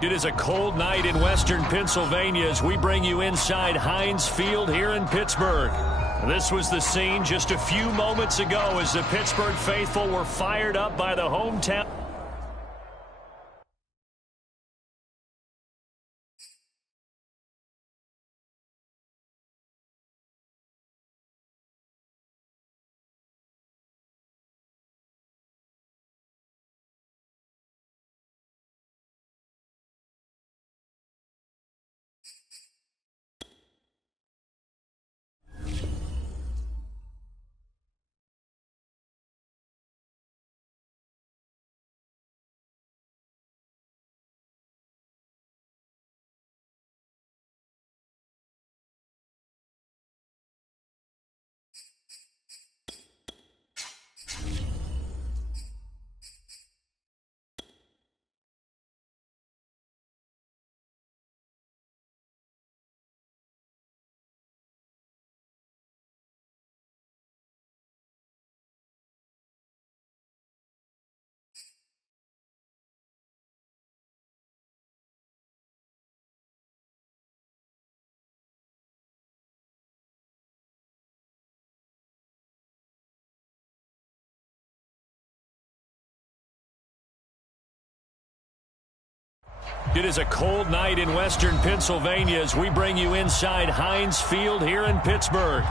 It is a cold night in western Pennsylvania as we bring you inside Heinz Field here in Pittsburgh. This was the scene just a few moments ago as the Pittsburgh faithful were fired up by the hometown. It is a cold night in western Pennsylvania as we bring you inside Heinz Field here in Pittsburgh.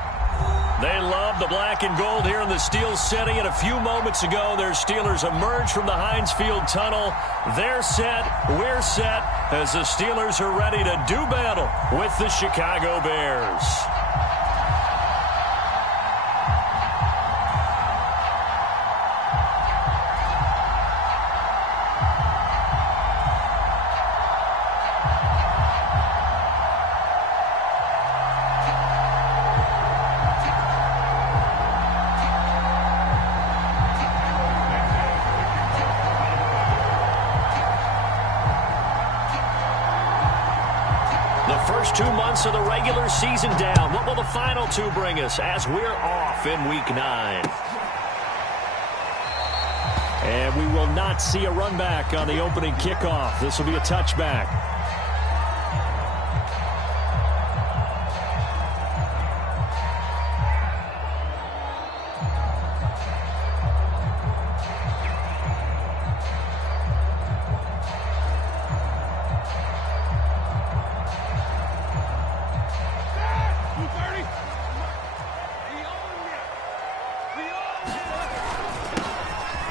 They love the black and gold here in the Steel City, and a few moments ago their Steelers emerged from the Heinz Field tunnel. They're set, we're set, as the Steelers are ready to do battle with the Chicago Bears. First 2 months of the regular season down. What will the final two bring us as we're off in Week 9? And we will not see a run back on the opening kickoff. This will be a touchback.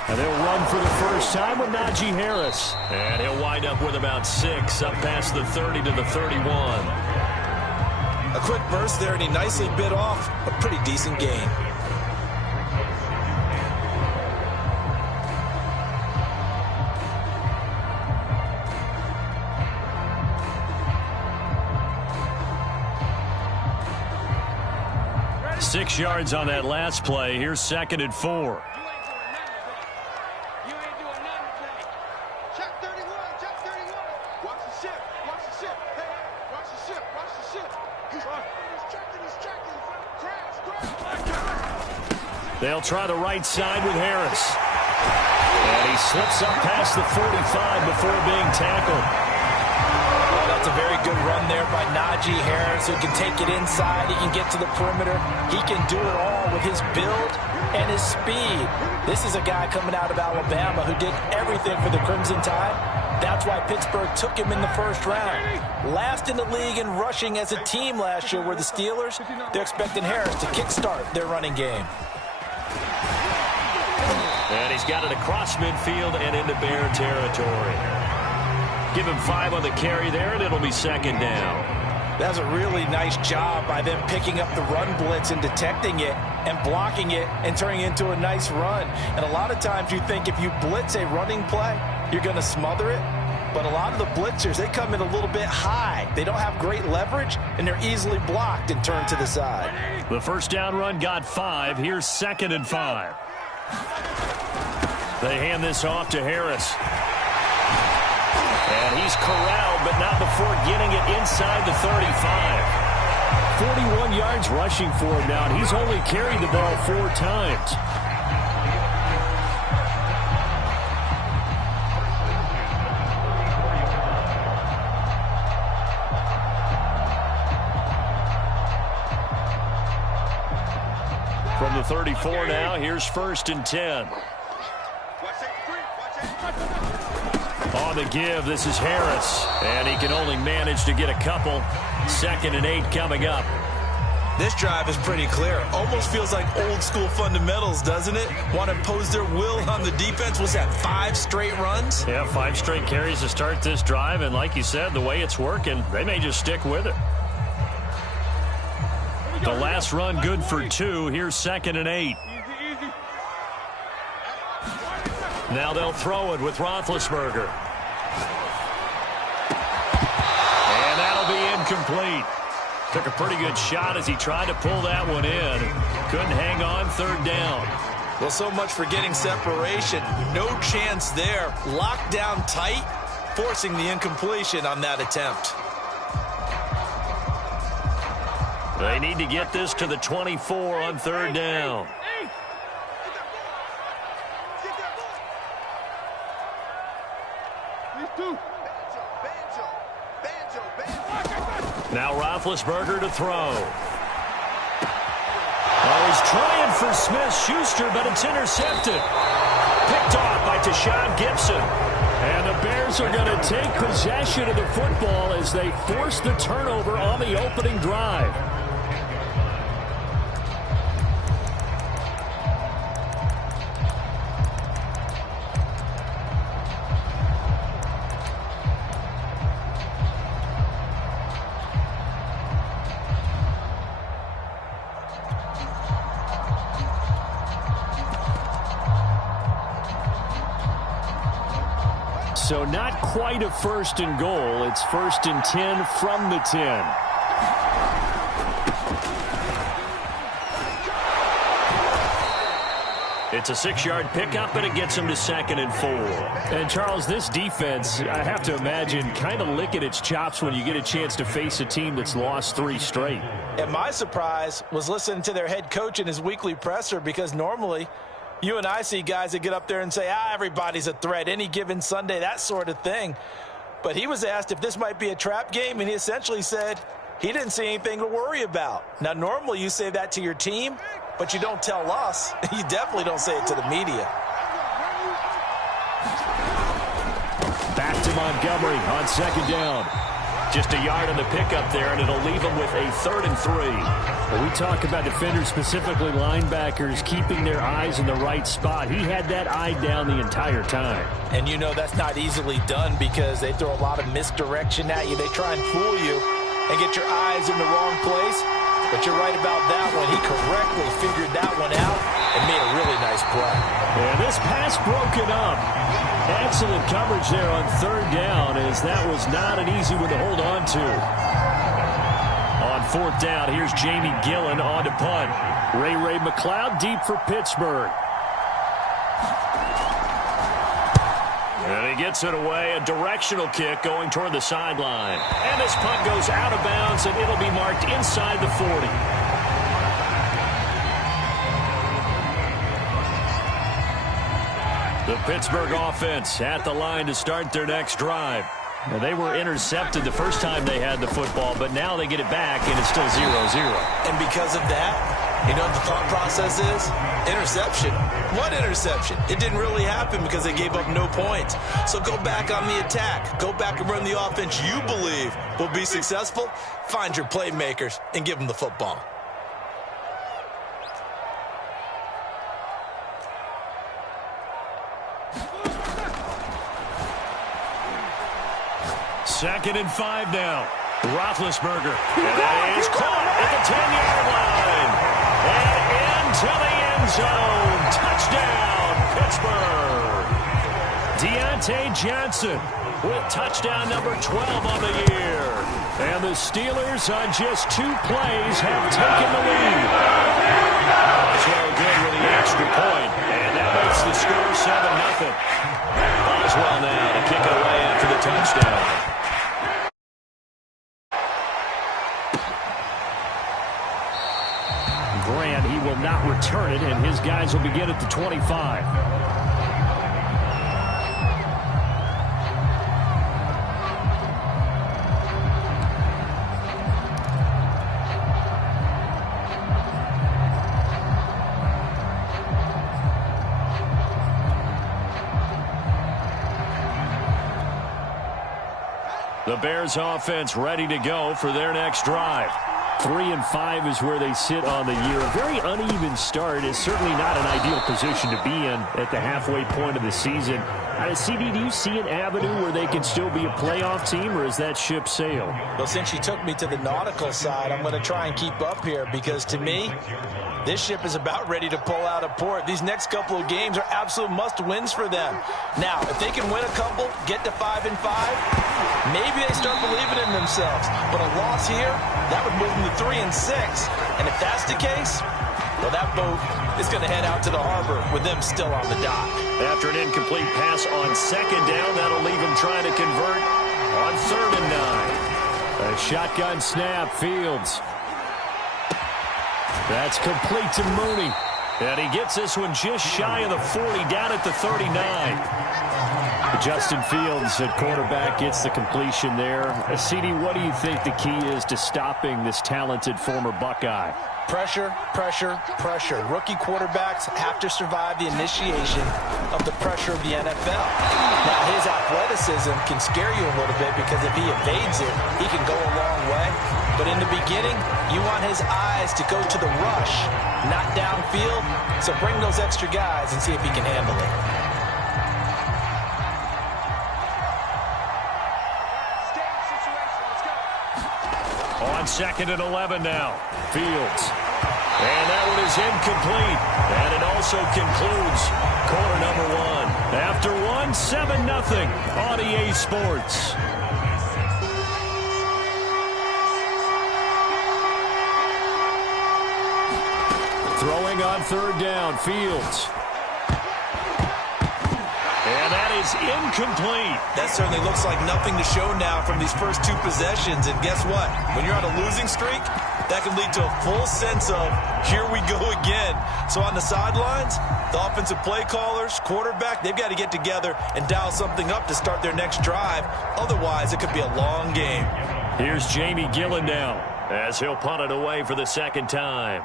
And they'll run for the first time with Najee Harris. And he'll wind up with about 6, up past the 30 to the 31. A quick burst there, and he nicely bit off a pretty decent gain. Six yards on that last play. Here's 2nd and 4. They'll try the right side with Harris. And he slips up past the 45 before being tackled. Well, that's a very good run there by Najee Harris, who can take it inside. He can get to the perimeter. He can do it all with his build and his speed. This is a guy coming out of Alabama who did everything for the Crimson Tide. That's why Pittsburgh took him in the first round. Last in the league in rushing as a team last year were the Steelers. They're expecting Harris to kickstart their running game. And he's got it across midfield and into Bear territory. Give him 5 on the carry there, and it'll be 2nd down. That's a really nice job by them picking up the run blitz and detecting it and blocking it and turning it into a nice run. And a lot of times you think if you blitz a running play, you're going to smother it. But a lot of the blitzers, they come in a little bit high. They don't have great leverage, and they're easily blocked and turned to the side. The first down run got 5. Here's 2nd and 5. They hand this off to Harris. And he's corralled, but not before getting it inside the 35. 41 yards rushing for him now, and he's only carried the ball 4 times. From the 34 now, here's 1st and 10. On the give, this is Harris. And he can only manage to get a couple. 2nd and 8 coming up. This drive is pretty clear. Almost feels like old school fundamentals, doesn't it? Want to impose their will on the defense. Was that 5 straight runs? Yeah, 5 straight carries to start this drive. And like you said, the way it's working, they may just stick with it. The last run good for 2. Here's 2nd and 8. Now they'll throw it with Roethlisberger. And that'll be incomplete. Took a pretty good shot as he tried to pull that one in. Couldn't hang on 3rd down. Well, so much for getting separation. No chance there. Locked down tight, forcing the incompletion on that attempt. They need to get this to the 24 on 3rd down. Now Roethlisberger to throw. Oh, he's trying for Smith-Schuster, but it's intercepted. Picked off by Tashawn Gibson. And the Bears are going to take possession of the football as they force the turnover on the opening drive. So not quite a 1st and goal. It's 1st and 10 from the 10. It's a 6-yard pickup, and it gets him to 2nd and 4. And, Charles, this defense, I have to imagine, kind of licking its chops when you get a chance to face a team that's lost 3 straight. And my surprise was listening to their head coach in his weekly presser, because normally you and I see guys that get up there and say, everybody's a threat, any given Sunday, that sort of thing. But he was asked if this might be a trap game, and he essentially said he didn't see anything to worry about. Now, normally you say that to your team, but you don't tell us. You definitely don't say it to the media. Back to Montgomery on 2nd down. Just a yard on the pickup there, and it'll leave him with a 3rd and 3. When we talk about defenders, specifically linebackers, keeping their eyes in the right spot, he had that eye down the entire time. And you know that's not easily done because they throw a lot of misdirection at you. They try and fool you and get your eyes in the wrong place. But you're right about that one. He correctly figured that one out and made a really nice play. And this pass broken up. Excellent coverage there on 3rd down, as that was not an easy one to hold on to. On 4th down, here's Jamie Gillen on to punt. Ray McCloud deep for Pittsburgh. And he gets it away, a directional kick going toward the sideline. And this punt goes out of bounds, and it'll be marked inside the 40. The Pittsburgh offense at the line to start their next drive. Now, they were intercepted the first time they had the football, but now they get it back, and it's still 0-0. And because of that, you know what the thought process is? Interception. What interception? It didn't really happen because they gave up no points. So go back on the attack. Go back and run the offense you believe will be successful. Find your playmakers and give them the football. Second and 5 now. Roethlisberger. And that is caught at the 10-yard line. And into the end zone. Touchdown, Pittsburgh. Deontay Johnson with touchdown number 12 on the year. And the Steelers on just 2 plays have taken the lead. Boswell good with the extra point. And that makes the score 7-0. Boswell now to kick it away after the touchdown. Grant, he will not return it, and his guys will begin at the 25. The Bears offense ready to go for their next drive. 3-5 is where they sit on the year. A very uneven start is certainly not an ideal position to be in at the halfway point of the season. CD, do you see an avenue where they can still be a playoff team, or is that ship sailed? Well, since you took me to the nautical side, I'm going to try and keep up here because, to me, this ship is about ready to pull out of port. These next couple of games are absolute must-wins for them. Now, if they can win a couple, get to 5-5, maybe they start believing in themselves. But a loss here, that would move them to 3-6. And if that's the case, well, that boat is going to head out to the harbor with them still on the dock. After an incomplete pass on second down, that'll leave him trying to convert on 3rd and 9. A shotgun snap, Fields. That's complete to Mooney. And he gets this one just shy of the 40, down at the 39. Justin Fields at quarterback gets the completion there. CD, what do you think the key is to stopping this talented former Buckeye? Pressure, pressure, pressure. Rookie quarterbacks have to survive the initiation of the pressure of the NFL. Now, his athleticism can scare you a little bit because if he evades it, he can go a long way. But in the beginning, you want his eyes to go to the rush, not downfield. So bring those extra guys and see if he can handle it. On 2nd and 11 now. Fields. And that one is incomplete. And it also concludes quarter number 1. After 7-0 on EA Sports. Throwing on 3rd down, Fields. And that is incomplete. That certainly looks like nothing to show now from these first 2 possessions. And guess what? When you're on a losing streak, that can lead to a full sense of, here we go again. So on the sidelines, the offensive play callers, quarterback, they've got to get together and dial something up to start their next drive. Otherwise, it could be a long game. Here's Jamie Gillen now as he'll punt it away for the 2nd time.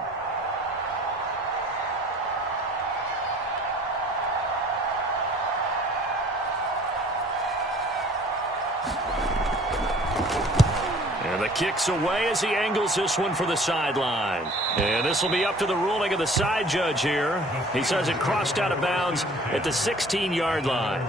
Kicks away as he angles this one for the sideline. And this will be up to the ruling of the side judge here. He says it crossed out of bounds at the 16-yard line.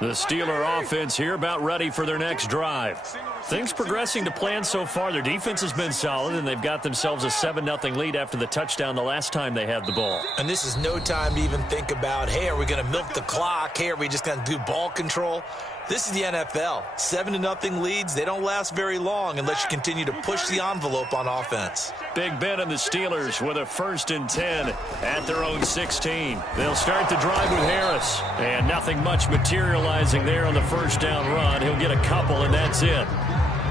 The Steeler offense here about ready for their next drive. Things progressing to plan so far. Their defense has been solid, and they've got themselves a 7-0 lead after the touchdown the last time they had the ball. And this is no time to even think about, hey, are we going to milk the clock? Hey, are we just going to do ball control? This is the NFL. 7-0 leads, they don't last very long unless you continue to push the envelope on offense. Big Ben and the Steelers with a 1st and 10 at their own 16. They'll start the drive with Harris. And nothing much materializing there on the 1st down run. He'll get a couple, and that's it.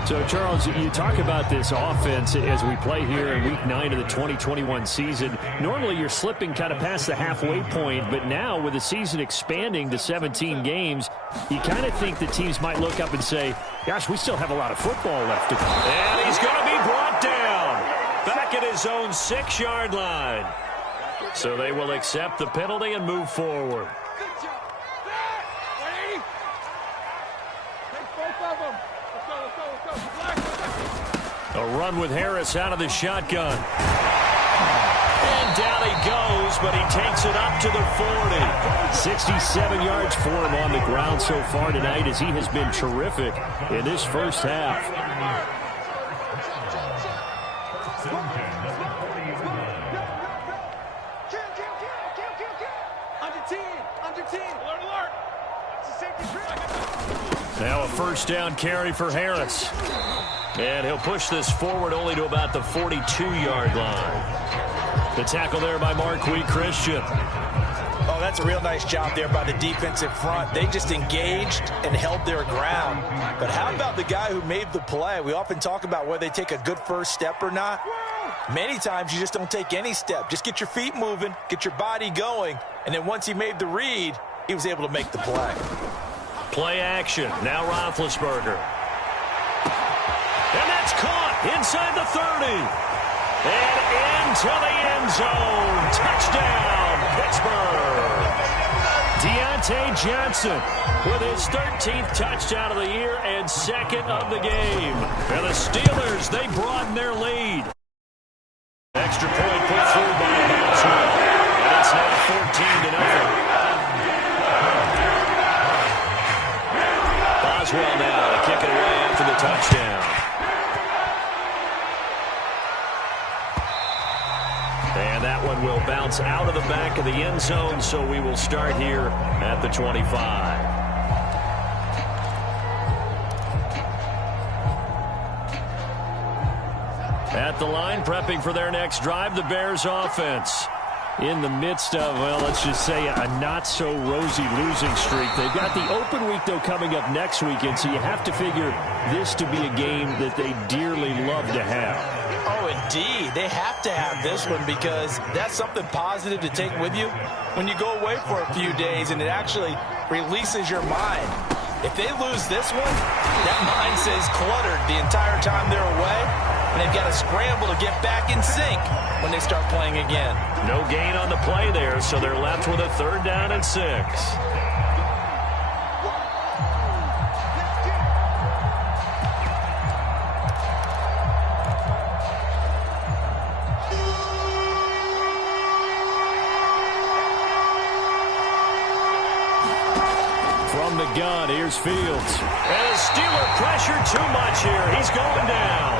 So, Charles, you talk about this offense as we play here in Week 9 of the 2021 season. Normally, you're slipping kind of past the halfway point, but now with the season expanding to 17 games, you kind of think the teams might look up and say, gosh, we still have a lot of football left to go. And he's going to be brought down back at his own 6-yard line. So they will accept the penalty and move forward. A run with Harris out of the shotgun. And down he goes, but he takes it up to the 40. 67 yards for him on the ground so far tonight as he has been terrific in this first half. Now a first down carry for Harris. And he'll push this forward only to about the 42-yard line. The tackle there by Marquis Christian. Oh, that's a real nice job there by the defensive front. They just engaged and held their ground. But how about the guy who made the play? We often talk about whether they take a good first step or not. Many times you just don't take any step. Just get your feet moving, get your body going, and then once he made the read, he was able to make the play. Play action. Now Roethlisberger. And that's caught inside the 30. And into the end zone. Touchdown, Pittsburgh. Deontay Johnson with his 13th touchdown of the year and second of the game. And the Steelers, they broaden their lead. Extra point put through by Boswell. And it's now 14-0. Boswell now to kick it away after the touchdown. And that one will bounce out of the back of the end zone, so we will start here at the 25. At the line, prepping for their next drive, the Bears offense. In the midst of, well, let's just say a not-so-rosy losing streak. They've got the open week, though, coming up next weekend, so you have to figure this to be a game that they dearly love to have. Oh, indeed. They have to have this one because that's something positive to take with you when you go away for a few days, and it actually releases your mind. If they lose this one, that mind stays cluttered the entire time they're away, and they've got to scramble to get back in sync when they start playing again. No gain on the play there, so they're left with a 3rd down and 6. From the gun, here's Fields. And a Steeler pressure too much here. He's going down.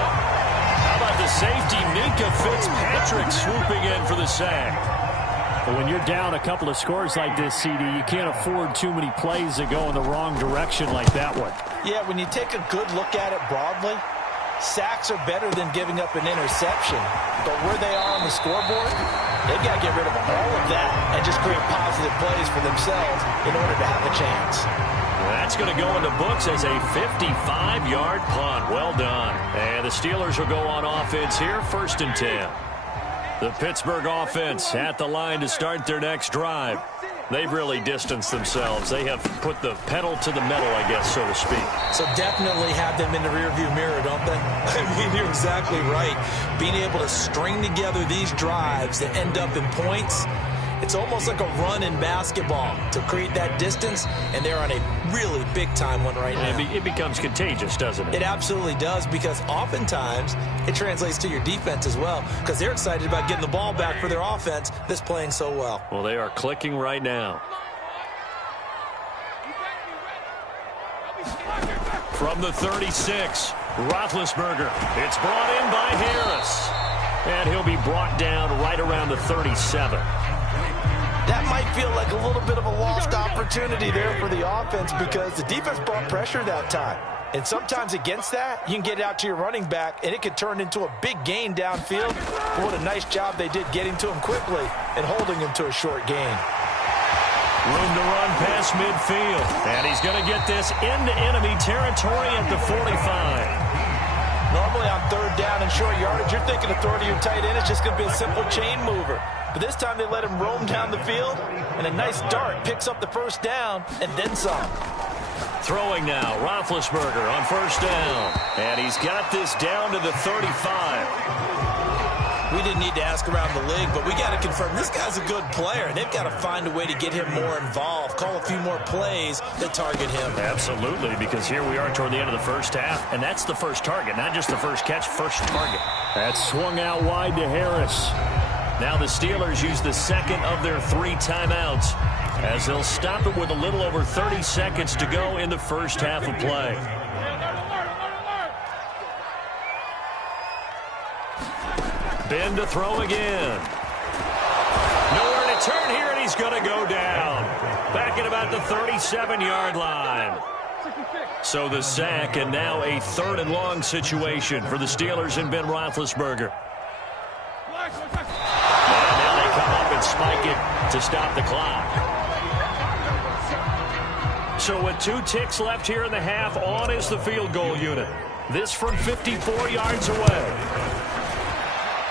How about the safety, Minkah Fitzpatrick, swooping in for the sack. But when you're down a couple of scores like this, CD, you can't afford too many plays that go in the wrong direction like that one. Yeah, when you take a good look at it broadly, sacks are better than giving up an interception. But where they are on the scoreboard, they've got to get rid of all of that and just create positive plays for themselves in order to have a chance. That's going to go in the books as a 55-yard punt. Well done. And the Steelers will go on offense here, 1st and 10. The Pittsburgh offense at the line to start their next drive. They've really distanced themselves. They have put the pedal to the metal, I guess, so to speak. So definitely have them in the rearview mirror, don't they? I mean, you're exactly right. Being able to string together these drives that end up in points, it's almost like a run in basketball to create that distance, and they're on a really big-time one right now. It becomes contagious, doesn't it? It absolutely does, because oftentimes it translates to your defense as well, because they're excited about getting the ball back for their offense that's playing so well. Well, they are clicking right now. From the 36, Roethlisberger. It's brought in by Harris. And he'll be brought down right around the 37. That might feel like a little bit of a lost opportunity there for the offense because the defense brought pressure that time. And sometimes against that, you can get out to your running back, and it could turn into a big gain downfield. But what a nice job they did getting to him quickly and holding him to a short gain. Room to run past midfield. And he's going to get this into enemy territory at the 45. in short yardage, you're thinking of throwing to your tight end. It's just going to be a simple chain mover. But this time they let him roam down the field, and a nice dart picks up the first down and then some. Throwing now, Roethlisberger on first down. And he's got this down to the 35. We didn't need to ask around the league, but we got to confirm this guy's a good player. They've got to find a way to get him more involved, call a few more plays that target him. Absolutely, because here we are toward the end of the first half, and that's the first target, not just the first catch, first target. That's swung out wide to Harris. Now the Steelers use the second of their 3 timeouts as they'll stop it with a little over 30 seconds to go in the first half of play. Ben to throw again. Nowhere to turn here, and he's going to go down. Back at about the 37-yard line. So the sack, and now a 3rd and long situation for the Steelers and Ben Roethlisberger. And now they come up and spike it to stop the clock. So with 2 ticks left here in the half, on is the field goal unit. This from 54 yards away.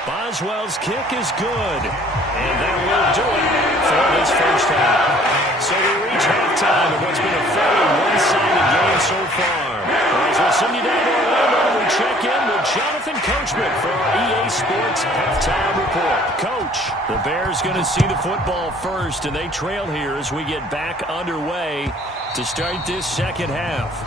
Boswell's kick is good, and that will do it for this first half. So we reach halftime in what's been a fairly one-sided game so far. As we'll send you down to Orlando, we check in with Jonathan Coachman for our EA Sports Halftime Report. Coach, the Bears going to see the football first, and they trail here as we get back underway to start this second half.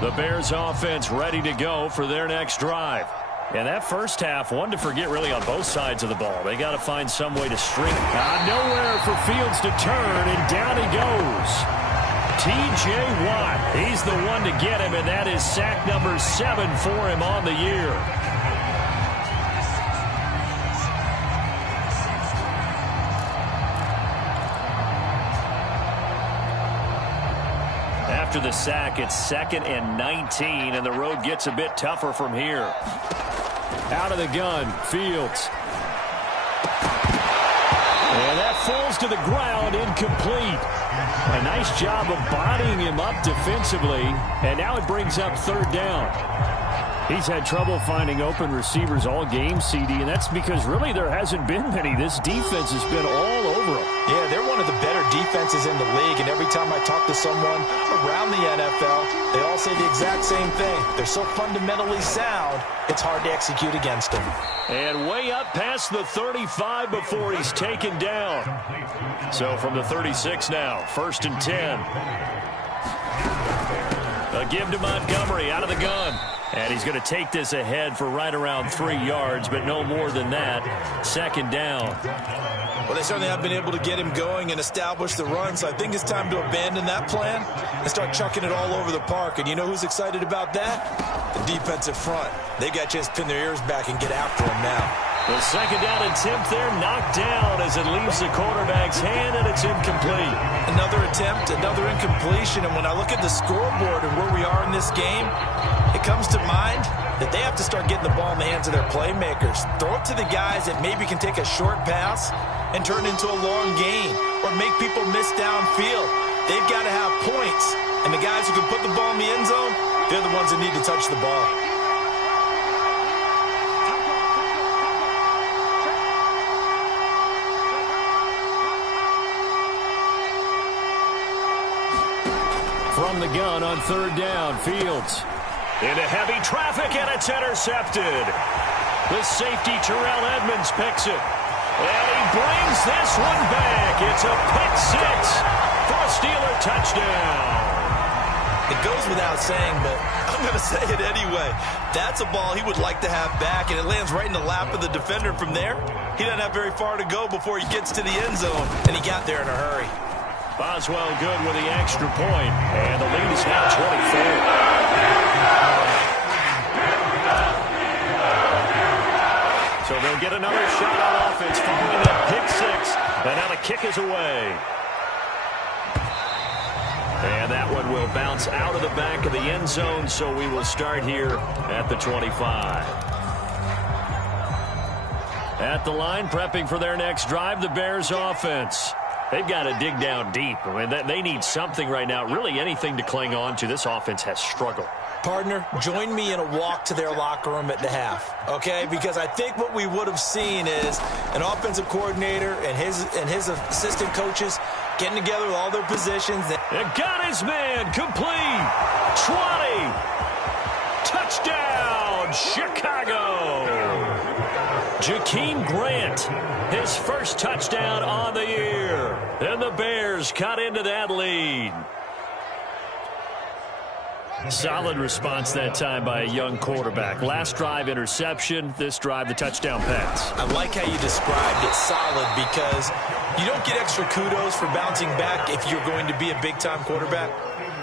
The Bears offense ready to go for their next drive. And that first half, one to forget really on both sides of the ball. They got to find some way to string it. Nowhere for Fields to turn, and down he goes. T.J. Watt, he's the one to get him, and that is sack number 7 for him on the year. After the sack, it's 2nd and 19, and the road gets a bit tougher from here. Out of the gun, Fields. And that falls to the ground, incomplete. A nice job of bodying him up defensively, and now it brings up 3rd down. He's had trouble finding open receivers all game, CD, and that's because really there hasn't been many. This defense has been all over him. Yeah, they're one of the better defenses in the league, and every time I talk to someone around the NFL, they all say the exact same thing. They're so fundamentally sound, it's hard to execute against them. And way up past the 35 before he's taken down. So from the 36 now, 1st and 10. A give to Montgomery out of the gun. And he's going to take this ahead for right around 3 yards, but no more than that. 2nd down. Well, they certainly have been able to get him going and establish the run, so I think it's time to abandon that plan and start chucking it all over the park. And you know who's excited about that? The defensive front. They got a chance to pin their ears back and get after him now. The 2nd down attempt there knocked down as it leaves the quarterback's hand, and it's incomplete. Another attempt, another incompletion, and when I look at the scoreboard and where we are in this game, it comes to mind that they have to start getting the ball in the hands of their playmakers. Throw it to the guys that maybe can take a short pass and turn it into a long gain or make people miss downfield. They've got to have points, and the guys who can put the ball in the end zone, they're the ones that need to touch the ball. From the gun on 3rd down, Fields. Into heavy traffic, and it's intercepted. The safety, Terrell Edmonds, picks it. And he brings this one back. It's a pick 6 for a Steeler touchdown. It goes without saying, but I'm going to say it anyway. That's a ball he would like to have back, and it lands right in the lap of the defender from there. He doesn't have very far to go before he gets to the end zone, and he got there in a hurry. Boswell good with the extra point, and the lead is now 24. So they'll get another shot on offense following that pick 6, and now the kick is away. And And that one will bounce out of the back of the end zone, so we will start here at the 25. At the line, prepping for their next drive, the Bears offense. They've got to dig down deep. I mean, they need something right now, really anything to cling on to. This offense has struggled. Partner, join me in a walk to their locker room at the half, okay? Because I think what we would have seen is an offensive coordinator and his assistant coaches getting together with all their positions. And got his man, complete, 20, touchdown, Chicago. Jakeem Grant, his first touchdown on the year. And the Bears cut into that lead. Solid response that time by a young quarterback. Last drive, interception. This drive, the touchdown pass. I like how you described it, solid, because you don't get extra kudos for bouncing back if you're going to be a big-time quarterback.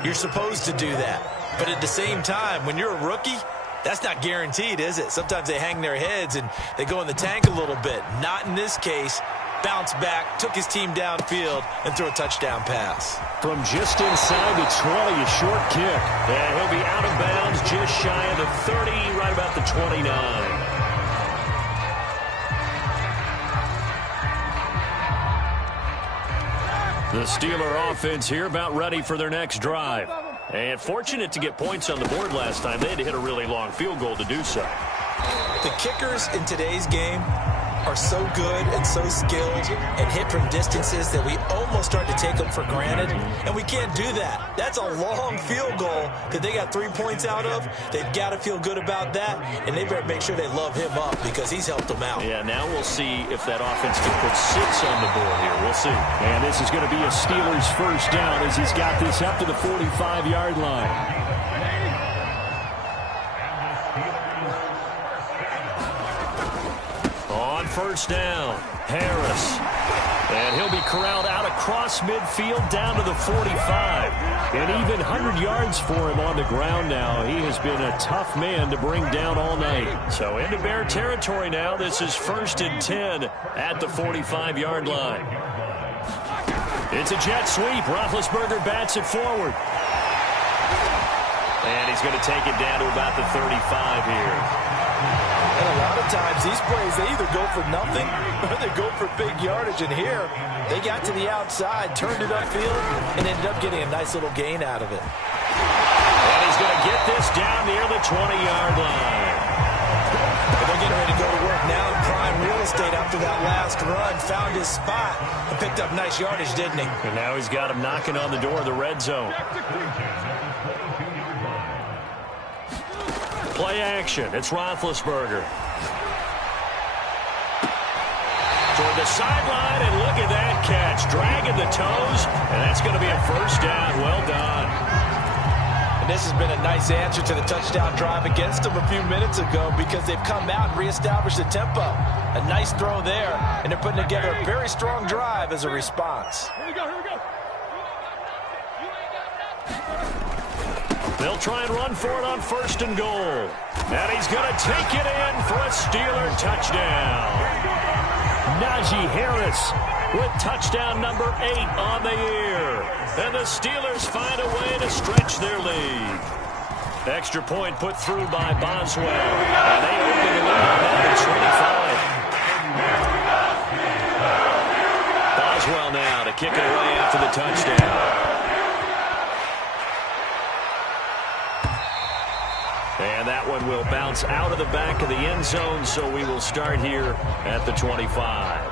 You're supposed to do that. But at the same time, when you're a rookie, that's not guaranteed, is it? Sometimes they hang their heads and they go in the tank a little bit. Not in this case. Bounced back, took his team downfield, and threw a touchdown pass. From just inside the 20, a short kick. And he'll be out of bounds just shy of the 30, right about the 29. The Steeler offense here about ready for their next drive. And fortunate to get points on the board last time. They had to hit a really long field goal to do so. The kickers in today's game are so good and so skilled and hit from distances that we almost start to take them for granted, and we can't do that. That's a long field goal that they got 3 points out of. They've got to feel good about that, and they better make sure they love him up because he's helped them out. Yeah, now we'll see if that offense can put 6 on the board here. We'll see. And this is going to be a Steelers first down as he's got this up to the 45-yard line. First down, Harris. And he'll be corralled out across midfield down to the 45. And even 100 yards for him on the ground now. He has been a tough man to bring down all night. So into Bear territory now. This is 1st and 10 at the 45-yard line. It's a jet sweep. Roethlisberger bats it forward. And he's going to take it down to about the 35 here. And a lot of times, these plays, they either go for nothing or they go for big yardage. And here, they got to the outside, turned it upfield, and ended up getting a nice little gain out of it. And he's going to get this down near the 20-yard line. And they're getting ready to go to work now in prime real estate after that last run. Found his spot and picked up nice yardage, didn't he? And now he's got him knocking on the door of the red zone. Play action. It's Roethlisberger. Toward the sideline, and look at that catch. Dragging the toes, and that's going to be a first down. Well done. And this has been a nice answer to the touchdown drive against them a few minutes ago because they've come out and reestablished the tempo. A nice throw there, and they're putting together a very strong drive as a response. Here we go, here we go. They'll try and run for it on 1st and goal. And he's going to take it in for a Steeler touchdown. Najee Harris with touchdown number 8 on the year. And the Steelers find a way to stretch their lead. Extra point put through by Boswell. And they open the lead at 25. Boswell now to kick it away after the touchdown. And that one will bounce out of the back of the end zone, so we will start here at the 25.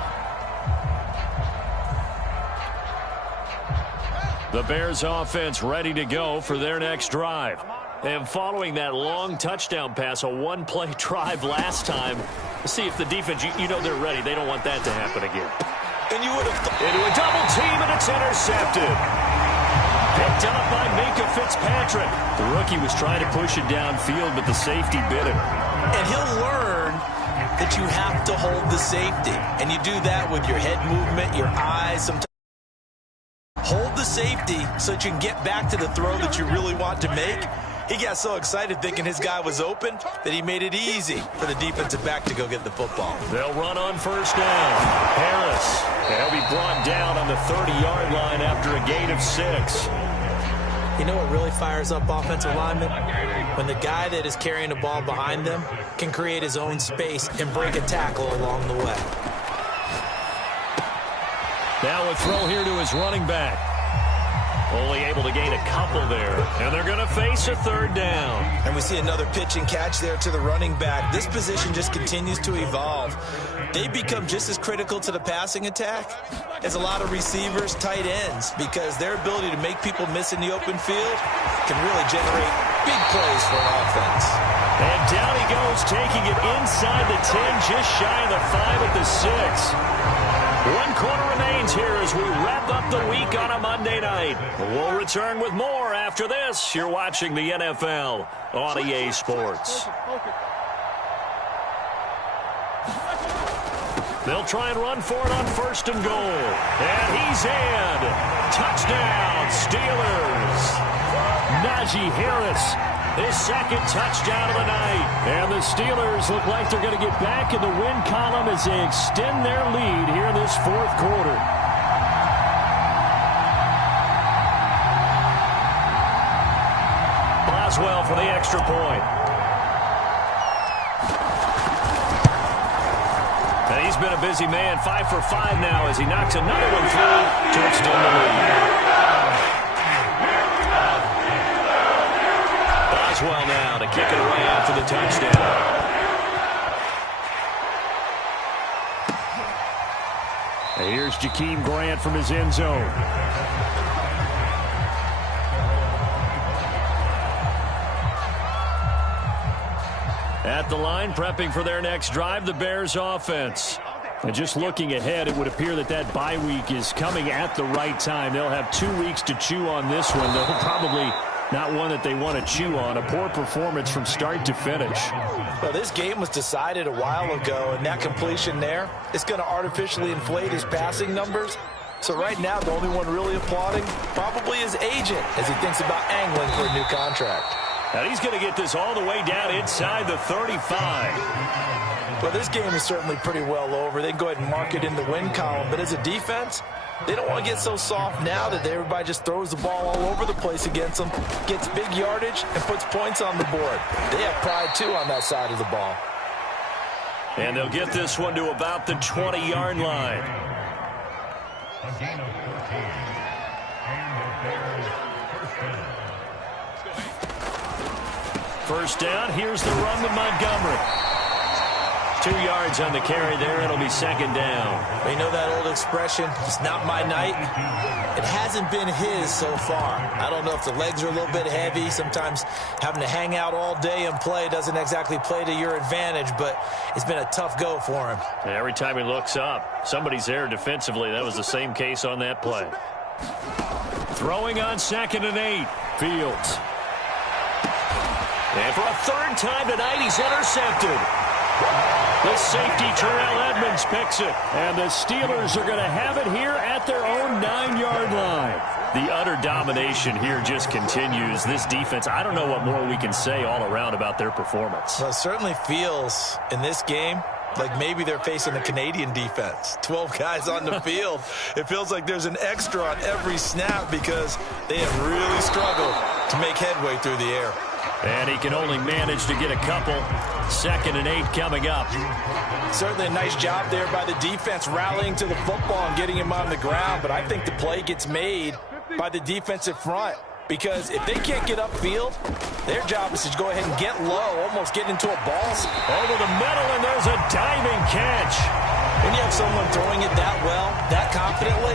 The Bears offense ready to go for their next drive. And following that long touchdown pass, a one-play drive last time, let's see if the defense, you know they're ready. They don't want that to happen again. And you would have into a double team, and it's intercepted. Picked up by Minkah Fitzpatrick. The rookie was trying to push it downfield, but the safety bit him. And he'll learn that you have to hold the safety. And you do that with your head movement, your eyes. Sometimes hold the safety so that you can get back to the throw that you really want to make. He got so excited thinking his guy was open that he made it easy for the defensive back to go get the football. They'll run on 1st down. Harris. He'll be brought down on the 30-yard line after a gain of 6. You know what really fires up offensive linemen? When the guy that is carrying the ball behind them can create his own space and break a tackle along the way. Now a throw here to his running back. Only able to gain a couple there. And they're going to face a third down. And we see another pitch and catch there to the running back. This position just continues to evolve. They become just as critical to the passing attack as a lot of receivers, tight ends, because their ability to make people miss in the open field can really generate big plays for an offense. And down he goes, taking it inside the 10, just shy of the 5 at the 6. 1 quarter remains here as we wrap up the week on a Monday night. We'll return with more after this. You're watching the NFL on EA Sports. They'll try and run for it on 1st and goal. And he's in. Touchdown, Steelers. Najee Harris, his 2nd touchdown of the night. And the Steelers look like they're going to get back in the win column as they extend their lead here in this 4th quarter. Boswell for the extra point. And he's been a busy man, 5 for 5 now as he knocks another one through to extend the lead. Boswell now to kick it away after the touchdown. And here's Jakeem Grant from his end zone. At the line, prepping for their next drive, the Bears offense. And just looking ahead, it would appear that that bye week is coming at the right time. They'll have 2 weeks to chew on this one. They'll probably not one that they want to chew on. A poor performance from start to finish. Well, this game was decided a while ago, and that completion there is going to artificially inflate his passing numbers. So right now, the only one really applauding probably his agent as he thinks about angling for a new contract. And he's going to get this all the way down inside the 35. Well, this game is certainly pretty well over. They can go ahead and mark it in the win column. But as a defense, they don't want to get so soft now that everybody just throws the ball all over the place against them, gets big yardage, and puts points on the board. They have pride, too, on that side of the ball. And they'll get this one to about the 20-yard line. A gain of 14. And the Bears first down. First down, here's the run to Montgomery. 2 yards on the carry there. It'll be 2nd down. You know that old expression, it's not my night? It hasn't been his so far. I don't know if the legs are a little bit heavy. Sometimes having to hang out all day and play doesn't exactly play to your advantage, but it's been a tough go for him. And every time he looks up, somebody's there defensively. That was the same case on that play. Throwing on 2nd and 8. Fields. And for a 3rd time tonight, he's intercepted. The safety, Terrell Edmonds, picks it. And the Steelers are going to have it here at their own 9-yard line. The utter domination here just continues. This defense, I don't know what more we can say all around about their performance. Well, it certainly feels in this game like maybe they're facing a Canadian defense. 12 guys on the field. It feels like there's an extra on every snap because they have really struggled to make headway through the air. And he can only manage to get a couple. 2nd and 8 coming up. Certainly a nice job there by the defense rallying to the football and getting him on the ground. But I think the play gets made by the defensive front. Because if they can't get upfield, their job is to go ahead and get low, almost get into a ball. Over the middle, and there's a diving catch. When you have someone throwing it that well, that confidently,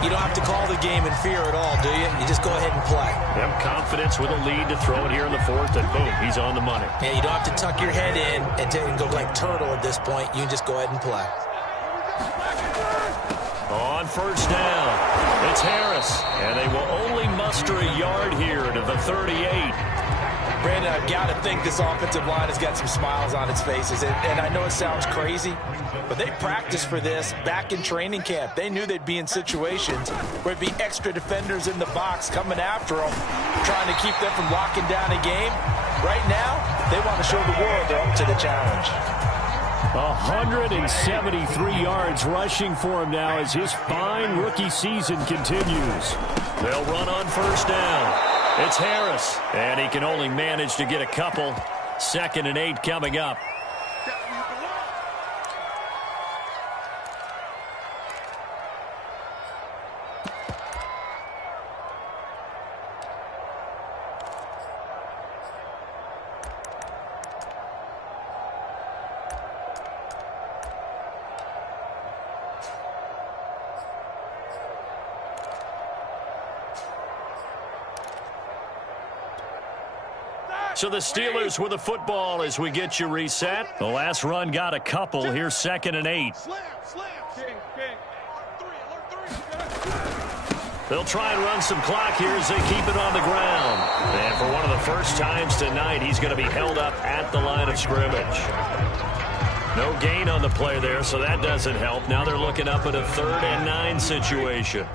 you don't have to call the game in fear at all, do you? You just go ahead and play. Yep, confidence with a lead to throw it here in the 4th, and boom, he's on the money. Yeah, you don't have to tuck your head in and go like turtle at this point. You can just go ahead and play. On 1st down, it's Harris, and they will only muster a yard here to the 38. Brandon, I've got to think this offensive line has got some smiles on its faces. And I know it sounds crazy, but they practiced for this back in training camp. They knew they'd be in situations where there'd be extra defenders in the box coming after them, trying to keep them from locking down a game. Right now, they want to show the world they're up to the challenge. 173 yards rushing for him now as his fine rookie season continues. They'll run on 1st down. It's Harris, and he can only manage to get a couple. 2nd and 8 coming up. So the Steelers with the football as we get you reset. The last run got a couple. Here's 2nd and 8. They'll try and run some clock here as they keep it on the ground. And for one of the first times tonight, he's going to be held up at the line of scrimmage. No gain on the play there, so that doesn't help. Now they're looking up at a 3rd and 9 situation.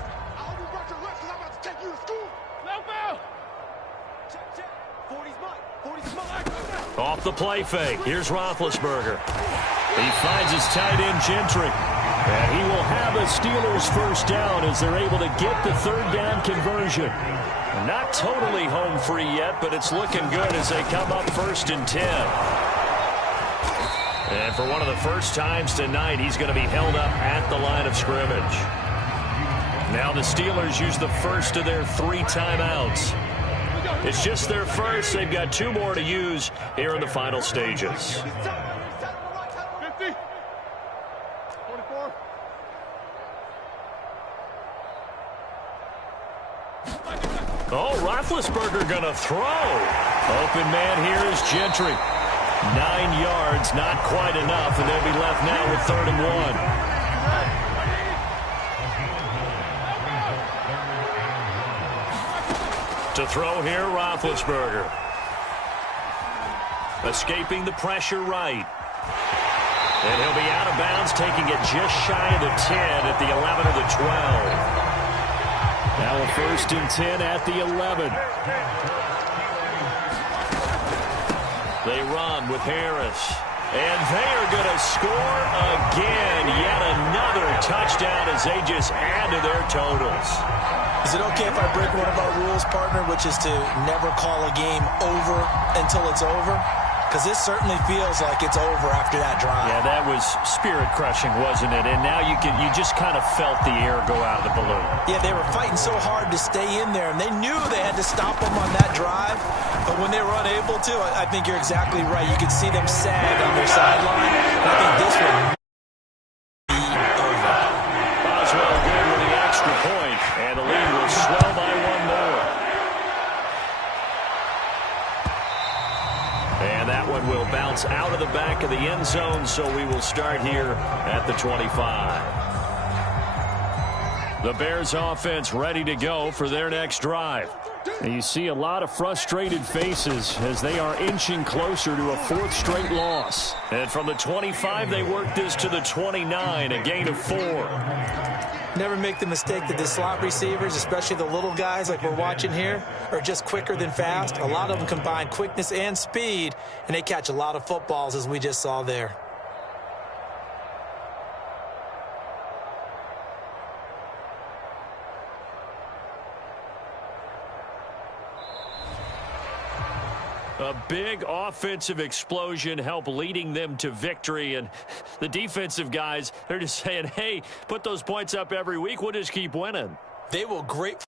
Off the play fake. Here's Roethlisberger. He finds his tight end, Gentry. And he will have a Steelers first down as they're able to get the 3rd down conversion. Not totally home free yet, but it's looking good as they come up 1st and 10. And for one of the first times tonight, he's going to be held up at the line of scrimmage. Now the Steelers use the first of their 3 timeouts. It's just their first. They've got 2 more to use here in the final stages. 50. 44. Oh, Roethlisberger going to throw. Open man here is Gentry. 9 yards, not quite enough, and they'll be left now with 3rd and 1. To throw here, Roethlisberger. Escaping the pressure right. And he'll be out of bounds, taking it just shy of the 10 at the 11 of the 12. Now a 1st and 10 at the 11. They run with Harris. And they are going to score again. Yet another touchdown as they just add to their totals. Is it okay if I break one of our rules, partner, which is to never call a game over until it's over? Because this certainly feels like it's over after that drive. Yeah, that was spirit-crushing, wasn't it? And now you just kind of felt the air go out of the balloon. Yeah, they were fighting so hard to stay in there, and they knew they had to stop them on that drive. But when they were unable to, I think you're exactly right. You could see them sag on their sideline. And I think this one be over. Boswell good with the extra point, and the lead will swell by 1 more. And that one will bounce out of the back of the end zone, so we will start here at the 25. The Bears offense ready to go for their next drive. And you see a lot of frustrated faces as they are inching closer to a 4th straight loss. And from the 25, they work this to the 29, a gain of 4. Never make the mistake that the slot receivers, especially the little guys like we're watching here, are just quicker than fast. A lot of them combine quickness and speed, and they catch a lot of footballs, as we just saw there. A big offensive explosion helped leading them to victory, and the defensive guys, they're just saying, hey, put those points up every week. We'll just keep winning. They will great